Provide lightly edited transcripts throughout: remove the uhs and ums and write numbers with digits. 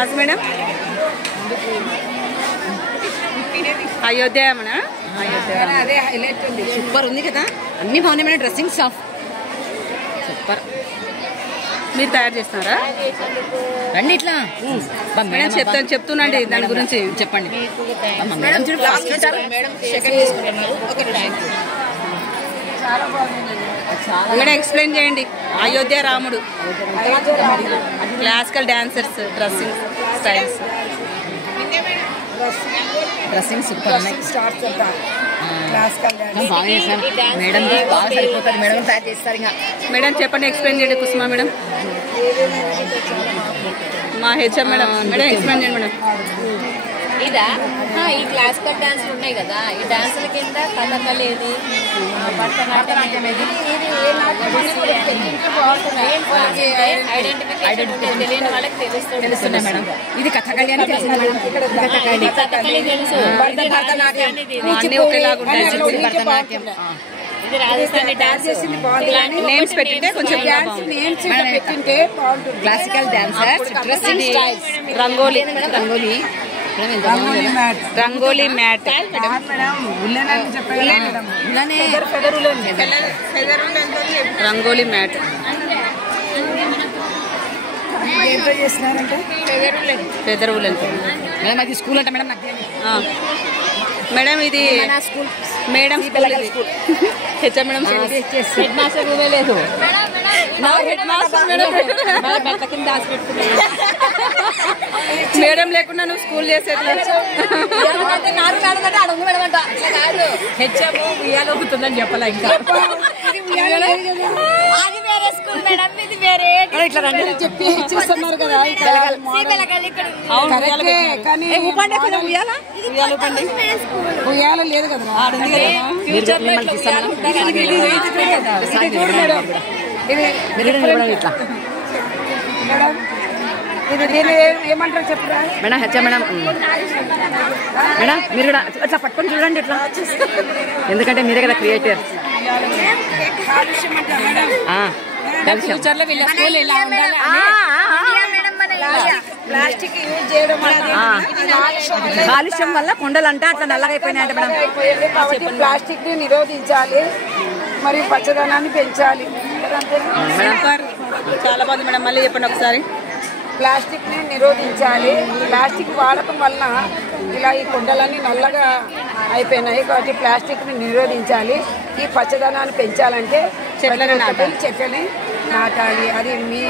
Taj madam Ayodhya madam అదే highlight ఉంది. Super ఉంది కదా, అన్ని బాగున్నాయి మేడం. Dressing staff super. మీరు తయారు చేస్తున్నారా? రండి ఇట్లా మేడం చెప్తున్నాండి దాని గురించి చెప్పండి. మేడం ఎక్స్ప్లెయిన్ చేయండి. అయోధ్య రాముడు, classical dancers, dressing styles, dressing super ఉన్నాయి. బాగా చేశారు మేడం, బాగా సరిపోతుంది మేడం, తయారు చేస్తారు. ఇంకా మేడం చెప్పండి, ఎక్స్ప్లెయిన్ చేయండి. కుసుమా మేడం, మా హెచ్ఎం మేడం. మేడం ఎక్స్ప్లెయిన్ చేయండి మేడం. ఇదా ఈ క్లాసికల్ డాన్సులు ఉన్నాయి కదా, ఈ డాన్సుల కింద కథకళి ఏది, భరతనాట్యం ఏది, ఐడెంటిఫికేషన్ తెలియని వాళ్ళకి తెలుస్తుంది మేడం. ఇది కథకళి అని తెలిసింది మేడం. కథకళి తెలుసు, అన్నీ ఒకేలాగా ఉంటాయి. భరతనాట్యం, ఇది రాజస్థానీ డాన్స్. నేమ్స్ పెట్టింటే కొంచెం classical dancers, dressing styles, rangoli rangoli rangoli mat, rangoli mat. Feather woollen madam. అది స్కూల్ అంటే మేడం నాకు మేడం ఇది school madam school HM madam head master రూమే లేదు. హెడ్ మాస్టర్ మేడం లేకుండా నువ్వు స్కూల్ చేసేట్లా? హెచ్ఎం ఉయ్యాలవుతుందని చెప్పాలా? ఇంకా అది వేరే స్కూల్ మేడం, ఇది వేరే. ఇట్లా రండి చెప్పి చూస్తున్నారు కదా. ఉయ్యాల లేదు కదా, ఏమంటారు చెప్పరా మేడం? HM madam. మేడం మీరు కూడా అట్లా పట్టుకొని చూడండి ఇట్లా, ఎందుకంటే మీరే కదా క్రియేటర్. ఫ్యూచర్ లో వీళ్ళ స్కూల్ ఇలా ఉండాలి. ప్లాస్టిక్ యూజ్ చేయడం కాలుష్యం వల్ల కొండలు అంటే అట్లా నల్లగా అయిపోయినాయంట మేడం. కాబట్టి ప్లాస్టిక్ ని నిరోధించాలి, మరియు పచ్చదనాన్ని పెంచాలి. చాలా బాగుంది మేడం, మళ్ళీ చెప్పండి ఒకసారి. ప్లాస్టిక్ ని నిరోధించాలి. ప్లాస్టిక్ వాడకం వలన ఇలా ఈ కొండలన్నీ నల్లగా అయిపోయినాయి. కాబట్టి ప్లాస్టిక్ ని నిరోధించాలి. ఈ పచ్చదనాన్ని పెంచాలంటే చెట్లని నాటాలి. అది మీ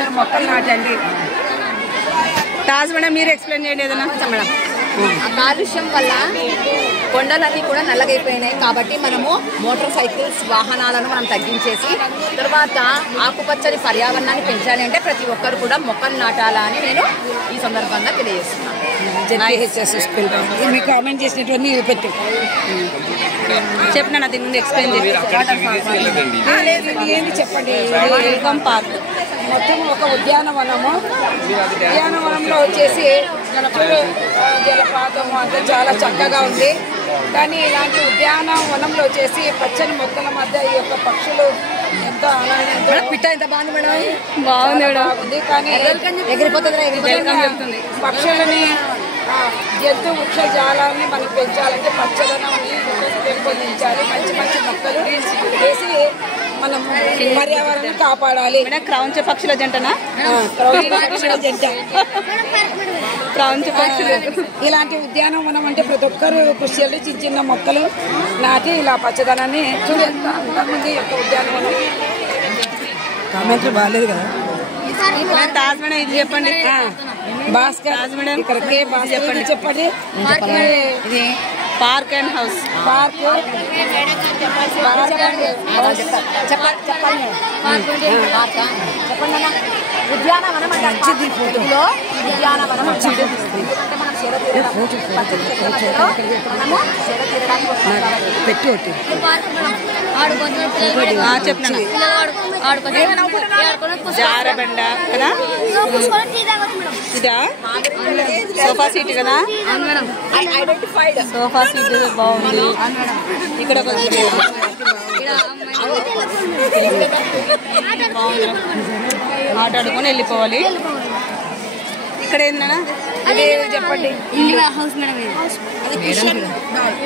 మీరు మొక్కలు నాటండి. తాజ్ మేడం మీరు ఎక్స్ప్లెయిన్ చేయండి ఏదైనా. మేడం కాలుష్యం వల్ల కొండలన్నీ కూడా నల్లగైపోయినాయి. కాబట్టి మనము మోటార్ సైకిల్స్ వాహనాలను మనం తగ్గించేసి తర్వాత ఆకుపచ్చని పర్యావరణాన్ని పెంచాలి అంటే ప్రతి ఒక్కరు కూడా మొక్కలు నాటాలా అని నేను ఈ సందర్భంగా తెలియజేస్తున్నాను. మీకు కామెంట్ చేసినటువంటి పెట్టి చెప్పినా దీని ముందు ఎక్స్ప్లెయిన్ చేయండి. ఏంటి చెప్పండి. వెల్కమ్ పార్క్ మొత్తం ఒక ఉద్యానవనము. ఉద్యానవనంలో వచ్చేసి జలపాతము అంతా చాలా చక్కగా ఉంది. కానీ ఇలాంటి ఉద్యానవనంలో వచ్చేసి పచ్చని మొక్కల మధ్య ఈ యొక్క పక్షులు ఎంత ఆనందంతో పిట్ట ఎంత బాగుంది మేడం. బాగుంది బాగుంది. కానీ ఎగిరిపోతుంది. పక్షులని జంతు వృక్ష జాలాన్ని మనం పెంచాలంటే పచ్చదనాన్ని పెంపొందించాలి. మంచి మంచి మొక్కలు వేసి మనం పర్యావరణాన్ని కాపాడాలి. క్రౌంచ పక్షుల జంటనా? క్రౌంచ పక్షుల జంట, క్రౌంచ పక్షులు. ఇలాంటి ఉద్యానవనం అంటే ప్రతి ఒక్కరు కృషి చేయాలి. చిన్న చిన్న మొక్కలు నాటి ఇలా పచ్చదనాన్ని చూడండి. అంతకుముందు యొక్క ఉద్యానవనం కామెంట్లు బాగాలేదు కదా. తాజ్ మేడం ఇది చెప్పండి. భాస్కర్ తాజ్ మేడం ఇక్కడ చెప్పండి చెప్పండి. ఇది పార్క్ అండ్ హౌస్. పార్క్ ఉద్యానవనం అంటే ఫోటోలో ఉద్యానవనం పెట్టి ఒకటి చెప్పిన జారబండ కదా, ఇదా సోఫా సీట్ కదా. సోఫా సీట్ బాగుంది. ఇక్కడ బాగుంది. ఆట ఆడుకొని వెళ్ళిపోవాలి. ఇక్కడ ఏందన్నా అదే చెప్పండి. హౌస్ మేడం అది కుషన్ డాల్.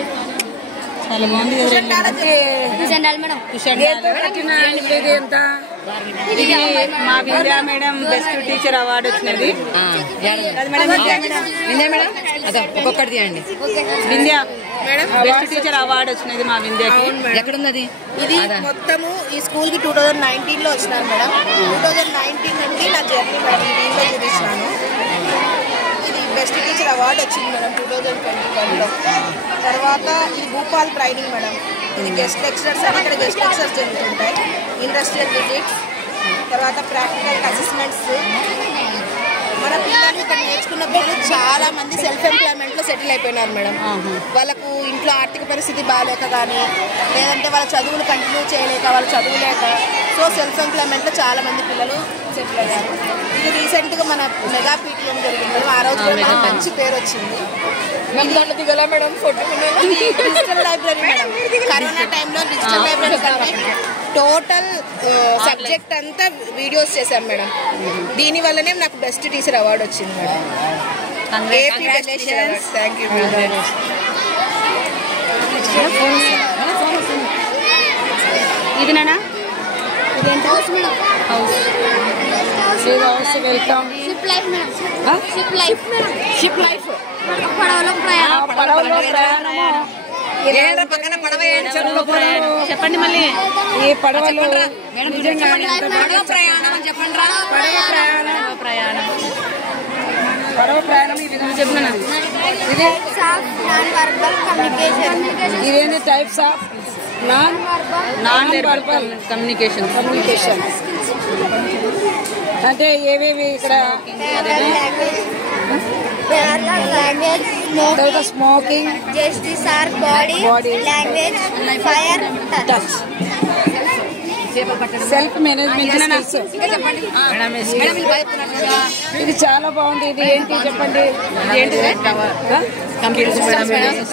చాలా బాగుంది కుషన్ డాల్ అంటే మేడం దేంతో కట్టిన ఇది ఎంత? ఇది మా విద్యా మేడం బెస్ట్ టీచర్ అవార్డు వచ్చినది. విద్యా మేడం అదే ఒక్కొక్కటి తీయండి. విద్యా మేడం బెస్ట్ టీచర్ అవార్డు వచ్చినది మా విద్యకి. ఎక్కడున్నది ఇది మొత్తము ఈ స్కూల్ కి 2019 లో వచ్చినాను మేడం. 2019 నుండి నా జర్నీ మేడం దీంట్లో చూపిస్తున్నాను. ఇది బెస్ట్ టీచర్ అవార్డు వచ్చింది మేడం 2021లో. తర్వాత ఇది భూపాల్ ట్రైనింగ్ మేడం. ఇది గెస్ట్ లెక్చరర్స్ అని ఇక్కడ గెస్ట్ లెక్చరర్స్ జరుగుతుంటాయి. ఇండస్ట్రియల్ విజిట్స్, తర్వాత ప్రాక్టికల్ అసెస్మెంట్స్. మన పిల్లలు ఇక్కడ నేర్చుకున్న పిల్లలు చాలా మంది సెల్ఫ్ ఎంప్లాయ్మెంట్లో సెటిల్ అయిపోయినారు మేడం. వాళ్ళకు ఇంట్లో ఆర్థిక పరిస్థితి బాగాలేక కానీ, లేదంటే వాళ్ళ చదువులు కంటిన్యూ చేయలేక, వాళ్ళు చదువులేక, సో సెల్ఫ్ ఎంప్లాయ్మెంట్లో చాలా మంది పిల్లలు సెటిల్ అయ్యారు. ఇది రీసెంట్గా మన మెగా పీటీఎం జరిగింది. ఆ రోజు కూడా మంచి పేరు వచ్చింది. Digital library madam. కరోనా టైంలో డిజిటల్ లైబ్రరీ కంటే టోటల్ సబ్జెక్ట్ అంతా వీడియోస్ చేశాం మేడం. దీనివల్లనే నాకు బెస్ట్ టీచర్ అవార్డు వచ్చింది మేడం. Thank you madam. ఇది నానా house welcome. Ship life madam ship life పడవలో ప్రయాణం. పక్కన పడవ చెప్పండి మళ్ళీ. ఈ పడవలో నిజంగా పడవ ప్రయాణం అని చెప్పండి రా. పడవ ప్రయాణం ఈ విధంగా చెప్పిన ఇది నాన్ వర్బల్ కమ్యూనికేషన్ ఇదేంటి types of non verbal communication అంటే ఏవేవి ఇక్కడ? language, తర్వాత smoking, justice or body, language, fire, touch. Self management skills. ఇది చాలా బాగుంది. ఇది ఏంటి చెప్పండి.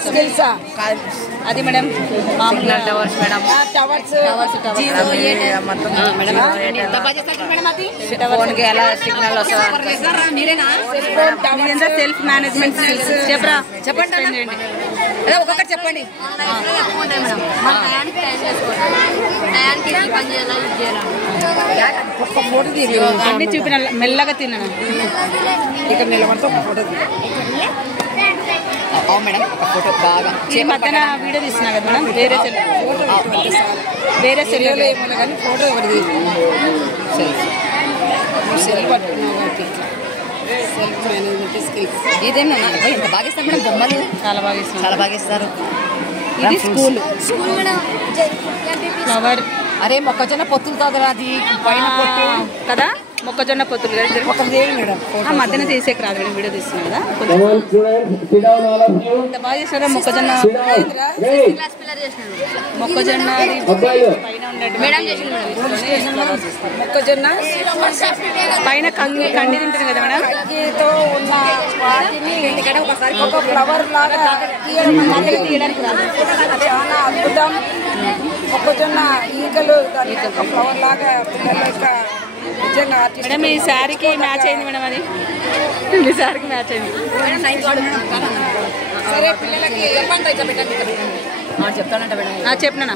స్కిల్సా? అది మేడం మామూలుగా టవర్స్ మేడం. టవర్స్ ఫోన్కి ఎలా సిగ్నల్ వస్తుంది. సెల్ఫ్ మేనేజ్మెంట్ స్కిల్స్ చెప్పరా చెప్పండి. ఒక్కొక్కటి చెప్పండి. అన్ని చూపిన మెల్లగా తిన్నాను. ఇక్కడ నిలబడితే ఒక ఫోటో మేడం ఒక ఫోటో బాగా ఈ మధ్యన వీడియో తీస్తున్నా కదా మేడం. వేరే సెల్లో ఏమో కానీ ఫోటో ఎవరిది? సెల్ పట్టుకున్నావు కాబట్టి సెల్ఫ్ మేనేజ్మెంట్ స్కిల్స్. ఇదేనా ఎంత బాగా ఇస్తారు మేడం బొమ్మలు. చాలా బాగా ఇస్తారు. ఇది స్కూల్ ఫ్లవర్. అరే మొక్కజొన్న పొత్తులతో కదా అది పైన పొట్టు కదా. మొక్కజొన్న పొత్తులు కదా మధ్యన తీసేకి రాదు మేడం. వీడియో తీస్తున్నాం కదా. ఎంత బాగా చేస్తారా మొక్కజొన్న. మొక్కజొన్న పైన మొక్కజొన్న పైన కండి తింటుంది కదా మేడం. కంగితో ఉన్న వాటిని ఒకసారి ఒక ఫ్లవర్ లాగా తీయడానికి రాదు. చాలా అద్భుతం. మొక్కజొన్న ఈగలు దాని ఒక ఫ్లవర్ లాగా పిల్లల యొక్క నిజంగా మేడం ఈ శారీకి మ్యాచ్ అయింది మేడం. అది ఈ శారీకి మ్యాచ్ అయింది. సరే పిల్లలకి చెప్తానంట మేడం. చెప్పినా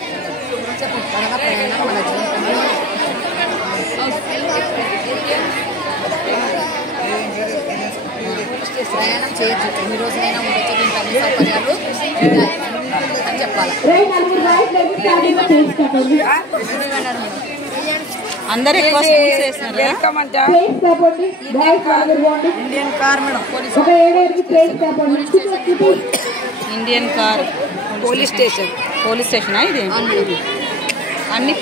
ప్రయాణం చేయొచ్చు. ఎన్ని రోజులైనా ఉండొచ్చు. దీనికి అన్ని సౌకర్యాలు అని చెప్పాలి. అందరు ఎక్కువ స్కూల్స్ వేస్తున్నారు. Indian car madam. Indian car police station. Police స్టేషనా ఇది? అన్ని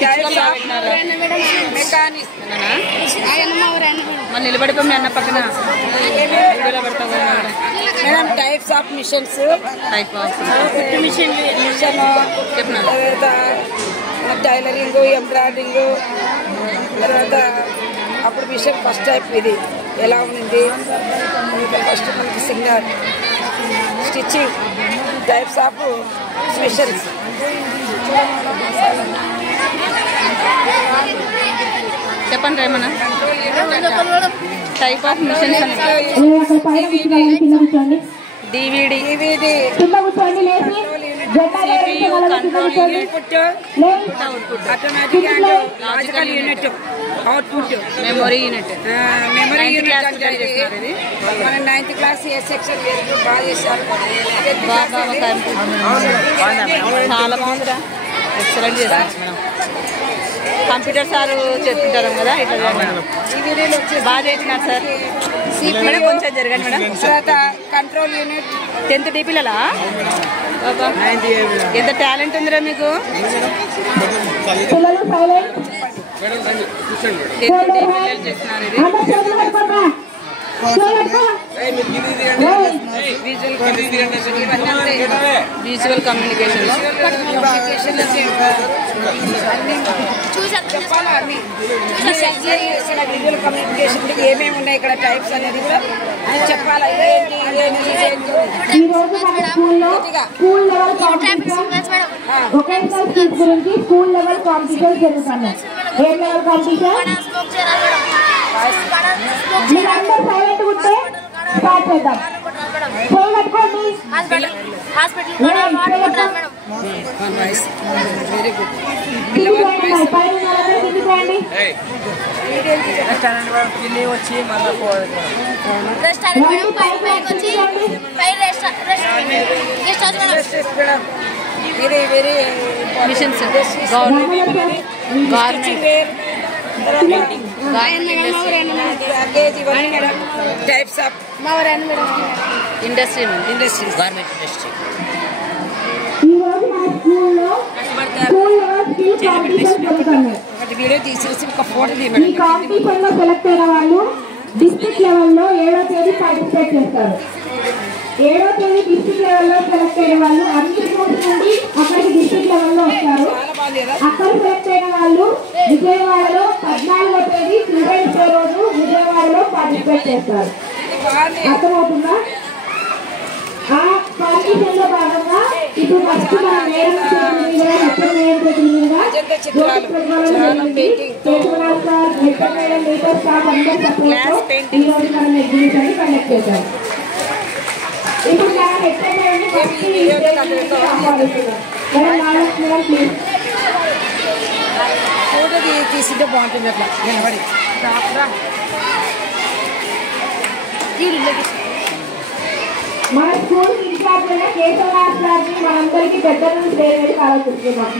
మెకానిక్ మళ్ళీ నిలబడిపోయి మీ అన్న పక్కన పడతావు madam. Types of machines. Type of machine చెప్పిన తర్వాత టైలరింగ్, ఎంబ్రాయిడరింగ్. తర్వాత అప్పుడు మిషన్ ఫస్ట్ టైప్ ఇది ఎలా ఉంది. ఫస్ట్ మనకి singer stitching types of machines. చెప్పండి రేమన్నా. Type of machines DVD CPU control unit automatic and logical unit output memory unit memory unit అంటే మన 9th క్లాస్ ఏ సెక్షన్ బాగా చేశారు. చాలా బాగుందిరా, ఎక్సలెంట్ చేశారు మేడం. కంప్యూటర్ సార్ చెప్తుంటారు కదా, ఇట్లా బాగా చేసినారు సార్. మేడం కొంచెం జరగండి మేడం. తర్వాత కంట్రోల్ యూనిట్ 10th D పిల్లలా? ఎంత టాలెంట్ ఉందిరా మీకు. 10th D పిల్లలు చేస్తున్నారు ఇది. విజువల్ కమ్యూనికేషన్ చెప్పాలా అన్ని విజువల్ కమ్యూనికేషన్ ఏమేమి ఉన్నాయి ఇక్కడ టైప్స్ అనేది కూడా చెప్పాలా. స్కూల్ లెవెల్ కాంపిటీషన్ జరుగుతున్నాయి. ఏ లెవెల్ కాంపిటీషన్? మీరందరూ సైలెంట్ ఉంటే స్టార్ట్ చేద్దాం. Machines garment types of industry garment industry. ఒకటి వీడియో తీసేసి ఒక ఫోటో ఈ కాంపిటీషన్ లో సెలెక్ట్ అయిన వాళ్ళు డిస్ట్రిక్ట్ లెవెల్లో 7వ తేదీ పార్టిసిపేట్ చేస్తారు. 7వ తేదీ డిస్ట్రిక్ట్ లెవెల్లో సెలెక్ట్ అయిన వాళ్ళు అనంతపురం నుండి అక్కడికి డిస్ట్రిక్ట్ లెవెల్లో వస్తారు. అక్కడ సెలెక్ట్ అయిన వాళ్ళు విజయవాడలో 14వ తేదీ చిల్డ్రన్స్ డే రోజు విజయవాడలో పార్టిసిపేట్ చేస్తారు. అర్థమవుతుందా? ఆ కాంపిటీషన్ లో భాగంగా ఇప్పుడు ఫస్ట్ మన మేడం ఫోటో తీసింటే బాగుంటుంది అట్లా నిలబడి. మన స్కూల్ ఇన్ఛార్జ్ కేశవరాజ్ గారిని మనందరికీ పెద్ద నుంచి ఆలోచిస్తున్నాం.